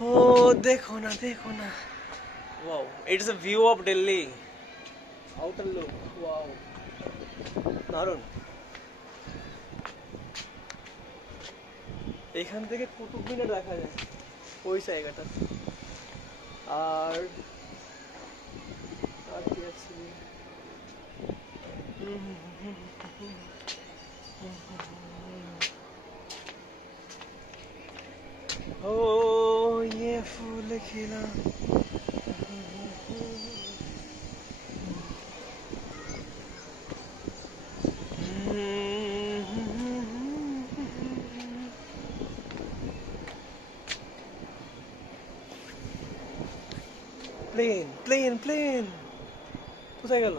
ओ देखो ना देखो ना, wow, it's a view of Delhi outer look, wow দারুণ। এখান থেকে কুতুব মিনার দেখা যায় ওই জায়গাটা। আর আর কি আছে, ओ ये फूल खिला, প্লেন প্লেন প্লেন কোথায় গেল?